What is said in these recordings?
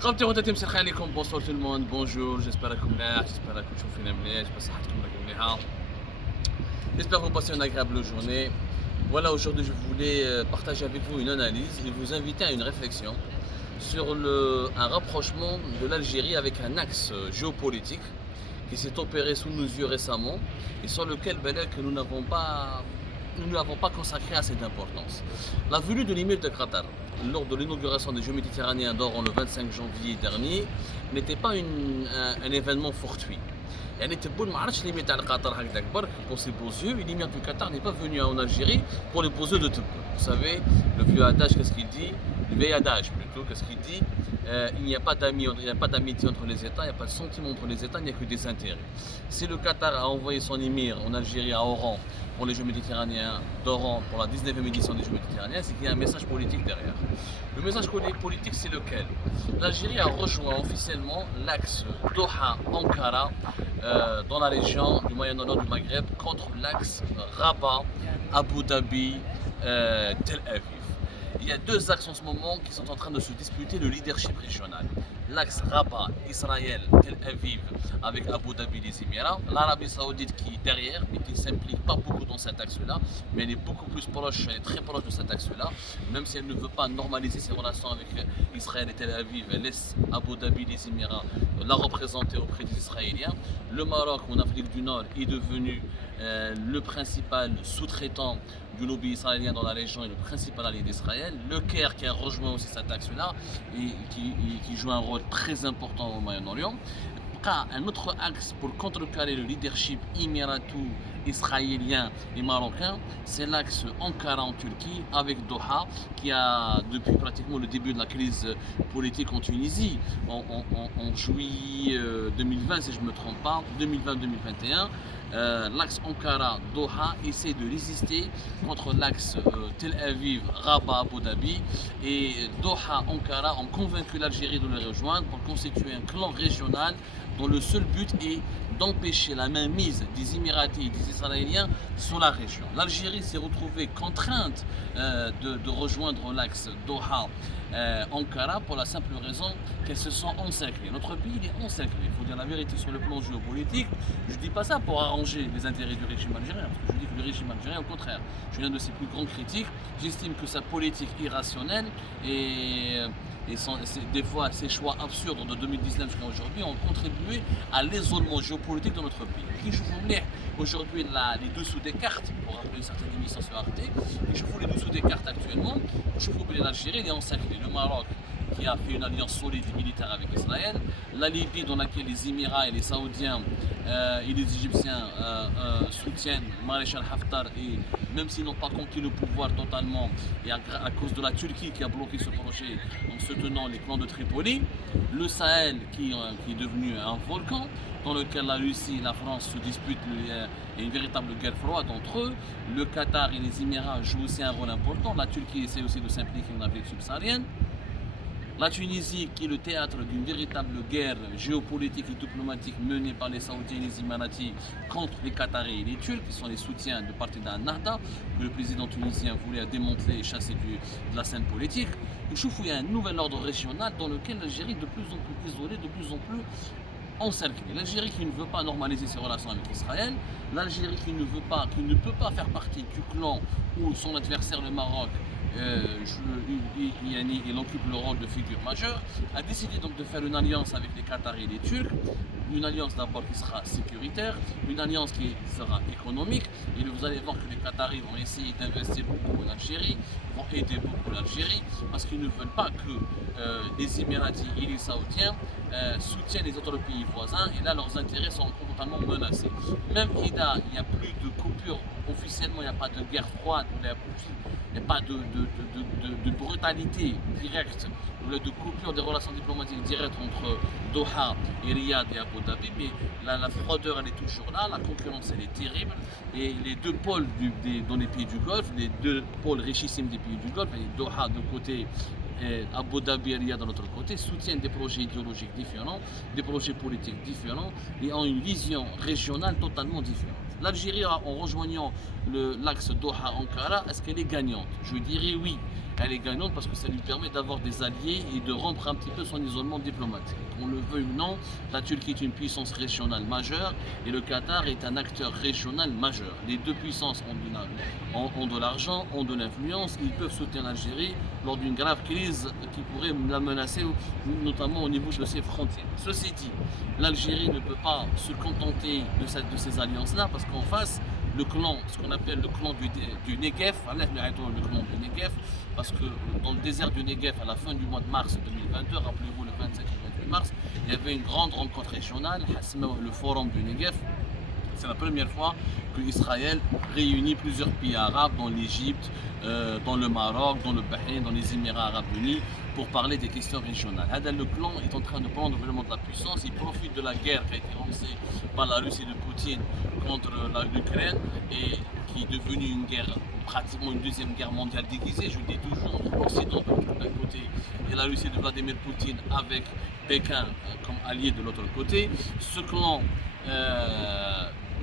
خاوتي خواتاتي مساء عليكم بونسور تو الموند بونجور جيسبر راكم مليح جيسبر راكم تشوفونا مليح جيسبر صحتكم راكم مليحة j'espère que vous passez une agréable journée. Voilà, aujourd'hui je voulais partager avec vous une analyse et vous inviter à une réflexion sur un rapprochement de l'Algérie avec un axe géopolitique qui s'est opéré sous nos yeux récemment et sur lequel nous n'avons pas consacré assez d'importance. La venue de l'émir de Qatar lors de l'inauguration des Jeux méditerranéens d'Oran le 25 janvier dernier n'était pas un événement fortuit. يعني تبون ما عرفتش ليميت تاع قطر هكذاك برك pour ses beaux yeux. L'émir du Qatar n'est pas venu en Algérie pour les beaux yeux de Tebboune. Vous savez, le vieux adage, qu'est-ce qu'il dit? Le vieil adage plutôt, qu'est-ce qu'il dit? Il n'y a pas d'amitié entre les États, il n'y a pas de sentiment entre les États, il n'y a que des intérêts. Si le Qatar a envoyé son émir en Algérie à Oran pour les Jeux méditerranéens d'Oran, pour la 19e édition des Jeux méditerranéens, c'est qu'il y a un message politique derrière. Le message politique, c'est lequel? L'Algérie a rejoint officiellement l'axe Doha-Ankara dans la région du Moyen-Orient du Maghreb contre l'axe Rabat-Abu Dhabi-Tel Aviv. Il y a deux axes en ce moment qui sont en train de se disputer le leadership régional. L'axe Rabat, Israël, Tel Aviv avec Abu Dhabi, les Émirats. L'Arabie Saoudite qui est derrière, mais qui ne s'implique pas beaucoup dans cet axe-là, mais elle est beaucoup plus proche, elle est très proche de cet axe-là, même si elle ne veut pas normaliser ses relations avec Israël et Tel Aviv, elle laisse Abu Dhabi, les Émirats, la représenter auprès des Israéliens. Le Maroc, en Afrique du Nord, est devenu le principal sous-traitant du lobby israélien dans la région et le principal allié d'Israël. Le Caire qui a rejoint aussi cet axe-là et qui joue un rôle très important au Moyen-Orient. Un autre axe pour contrecarrer le leadership émiratou, israélien et marocain, c'est l'axe Ankara en Turquie avec Doha qui a depuis pratiquement le début de la crise politique en Tunisie en juillet 2020 si je ne me trompe pas, 2020-2021. L'axe Ankara-Doha essaie de résister contre l'axe Tel Aviv-Rabat-Abu Dhabi et Doha-Ankara ont convaincu l'Algérie de les rejoindre pour constituer un clan régional dont le seul but est d'empêcher la mainmise des Émiratis et des Israéliens sur la région. L'Algérie s'est retrouvée contrainte de rejoindre l'axe Doha-Ankara pour la simple raison qu'elle se sent encerclée. Notre pays il est encerclé, il faut dire la vérité sur le plan géopolitique. Je ne dis pas ça pour arranger les intérêts du régime algérien, parce que je dis que le régime algérien, au contraire, je suis l'un de ses plus grands critiques. J'estime que sa politique irrationnelle et des fois ces choix absurdes de 2019 jusqu'à aujourd'hui ont contribué à l'isolement géopolitique de notre pays. Et je vous mets aujourd'hui les dessous des cartes, pour rappeler une certaine émission sur Arte, et je vous les dessous des cartes actuellement. Je vous mets l'Algérie, est encerclée, le Maroc qui a fait une alliance solide et militaire avec Israël, la Libye dans laquelle les Émirats et les Saoudiens et les Égyptiens soutiennent Maréchal Haftar et même s'ils n'ont pas conquis le pouvoir totalement et à cause de la Turquie qui a bloqué ce projet en soutenant les clans de Tripoli, le Sahel qui est devenu un volcan dans lequel la Russie et la France se disputent, il y a une véritable guerre froide entre eux, le Qatar et les Émirats jouent aussi un rôle important, la Turquie essaie aussi de s'impliquer en Afrique subsaharienne. La Tunisie, qui est le théâtre d'une véritable guerre géopolitique et diplomatique menée par les Saoudiens et les Émiratis contre les Qataris et les Turcs, qui sont les soutiens de parti d'Ennahda, que le président tunisien voulait démanteler et chasser de la scène politique. Il y a un nouvel ordre régional dans lequel l'Algérie est de plus en plus isolée, de plus en plus encerclée. L'Algérie qui ne veut pas normaliser ses relations avec Israël, l'Algérie qui ne peut pas faire partie du clan où son adversaire le Maroc il occupe le rôle de figure majeure, a décidé donc de faire une alliance avec les Qataris et les Turcs, une alliance d'abord qui sera sécuritaire, une alliance qui sera économique, et vous allez voir que les Qataris vont essayer d'investir beaucoup en Algérie, vont aider beaucoup l'Algérie, parce qu'ils ne veulent pas que les Émiratis et les Saoudiens soutiennent les autres pays voisins, et là leurs intérêts sont totalement menacés. Même il n'y a plus de coupure, officiellement il n'y a pas de guerre froide, il n'y a pas de brutalité directe, de coupure des relations diplomatiques directes entre Doha et Riyad et Abu Dhabi, mais la froideur elle est toujours là, la concurrence elle est terrible, et les deux pôles dans les pays du Golfe, les deux pôles richissimes des pays du Golfe, Doha d'un côté et Abu Dhabi et Riyad de l'autre côté, soutiennent des projets idéologiques différents, des projets politiques différents et ont une vision régionale totalement différente. L'Algérie, en rejoignant l'axe Doha-Ankara, est-ce qu'elle est gagnante? Je dirais oui. elle est gagnante parce que ça lui permet d'avoir des alliés et de rompre un petit peu son isolement diplomatique. Qu'on le veuille ou non, la Turquie est une puissance régionale majeure et le Qatar est un acteur régional majeur. Les deux puissances ont de l'argent, ont de l'influence, ils peuvent soutenir l'Algérie lors d'une grave crise qui pourrait la menacer, notamment au niveau de ses frontières. Ceci dit, l'Algérie ne peut pas se contenter de ces alliances-là parce qu'en face, le clan, ce qu'on appelle le clan du Negev, le clan du Negev, parce que dans le désert du Negev, à la fin du mois de mars 2022, rappelez-vous le 27 et 28 mars, il y avait une grande rencontre régionale, le forum du Negev. C'est la première fois que Israël réunit plusieurs pays arabes dans l'Égypte, dans le Maroc, dans le Bahreïn, dans les Émirats arabes unis pour parler des questions régionales. Le clan est en train de prendre vraiment de la puissance, il profite de la guerre qui a été lancée par la Russie de Poutine contre l'Ukraine et qui est devenue une guerre, pratiquement une deuxième guerre mondiale déguisée, je le dis toujours, l'Occident d'un côté et la Russie de Vladimir Poutine avec Pékin comme allié de l'autre côté. Ce clan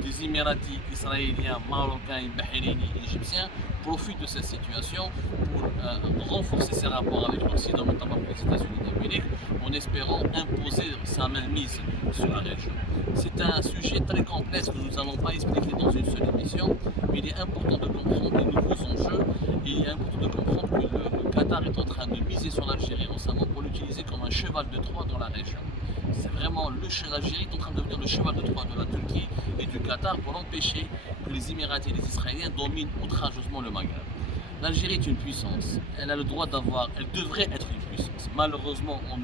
des Émiratis, Israéliens, Marocains, Bahreïniens et Égyptiens profitent de cette situation pour renforcer ses rapports avec l'Occident, notamment avec les États-Unis d'Amérique, en espérant imposer sa mainmise sur la région. C'est un sujet très complexe que nous n'allons pas expliquer dans une seule émission, mais il est important de comprendre les nouveaux enjeux et il est important de comprendre que le Qatar est en train de miser sur l'Algérie récemment pour l'utiliser comme un cheval de Troie dans la région. C'est vraiment l'Algérie est en train de devenir le cheval de Troie de la Turquie et du Qatar pour empêcher que les Émiratis et les Israéliens dominent outrageusement le Maghreb. L'Algérie est une puissance, elle a le droit elle devrait être une puissance. Malheureusement, on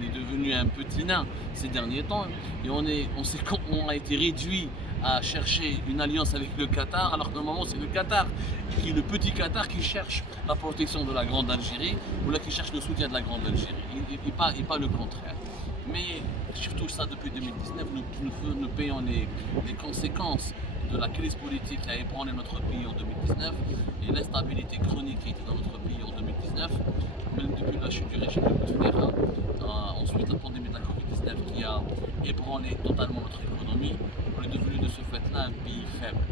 est devenu un petit nain ces derniers temps et on a été réduit à chercher une alliance avec le Qatar, alors que normalement c'est le Qatar, le petit Qatar qui cherche la protection de la grande Algérie ou là qui cherche le soutien de la grande Algérie et pas le contraire. Mais surtout ça depuis 2019, nous payons les conséquences de la crise politique qui a ébranlé notre pays en 2019 et l'instabilité chronique qui était dans notre pays en 2019, même depuis la chute du régime de Bouteflika, ensuite la pandémie de la Covid-19 qui a ébranlé totalement notre économie. On est devenu de ce fait-là un pays faible.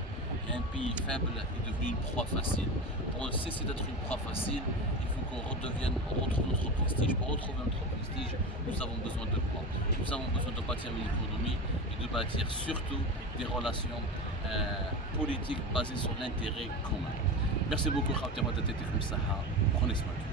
Et un pays faible est devenu une proie facile. Pour cesser d'être une proie facile, il faut qu'on retrouve notre prestige. Pour retrouver notre prestige, nous avons besoin de quoi? Nous avons besoin de bâtir une économie et de bâtir surtout des relations politiques basées sur l'intérêt commun. Merci beaucoup, prenez soin de vous.